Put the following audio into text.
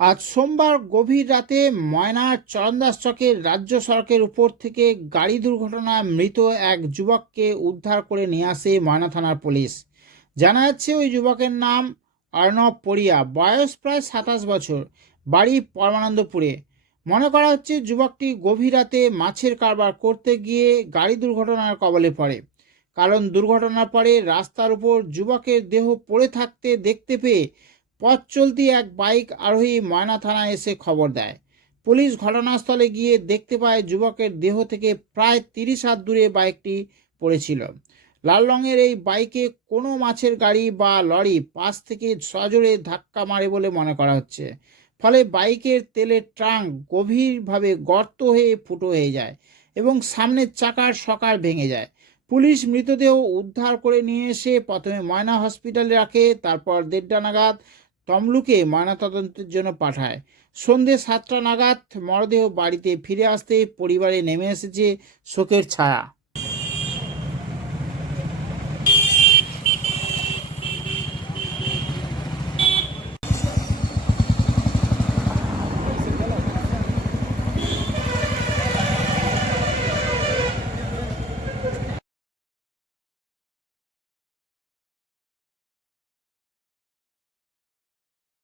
আজ সোমবার গভীর রাতে ময়নার চরণদাস চকের রাজ্য সড়কের উপর থেকে গাড়ি দুর্ঘটনায় মৃত এক যুবককে উদ্ধার করে নিয়ে আসে ময়না থানার পুলিশ। জানা যাচ্ছে ওই যুবকের নাম অর্ণব পড়িয়া, বয়স প্রায় সাতাশ বছর, বাড়ি পরমানন্দপুরে। মনে করা হচ্ছে যুবকটি গভীর রাতে মাছের কারবার করতে গিয়ে গাড়ি দুর্ঘটনার কবলে পড়ে। কারণ দুর্ঘটনার পরে রাস্তার উপর যুবকের দেহ পড়ে থাকতে দেখতে পেয়ে পথ চলতি এক বাইক আরোহী ময়না থানায় এসে খবর দেয়। পুলিশ ঘটনাস্থলে গিয়ে দেখতে পায় যুবকের দেহ থেকে প্রায় তিরিশ হাত দূরে বাইকটি পড়েছিল। লাল রঙের এই বাইকে কোনো মাছের গাড়ি বা লরি পাশ থেকে সজোরে ধাক্কা মারে বলে মনে করা হচ্ছে। ফলে বাইকের তেলের ট্রাঙ্ক গভীরভাবে গর্ত হয়ে ফুটো হয়ে যায় এবং সামনের চাকার সকার ভেঙে যায়। পুলিশ মৃতদেহ উদ্ধার করে নিয়ে এসে প্রথমে ময়না হসপিটালে রাখে, তারপর দেড়টা নাগাদ তমলুকে ময়নাতদন্তের জন্য পাঠায়। সন্ধে সাতটা নাগাদ মরদেহ বাড়িতে ফিরে আসতে পরিবারে নেমে এসেছে শোকের ছায়া।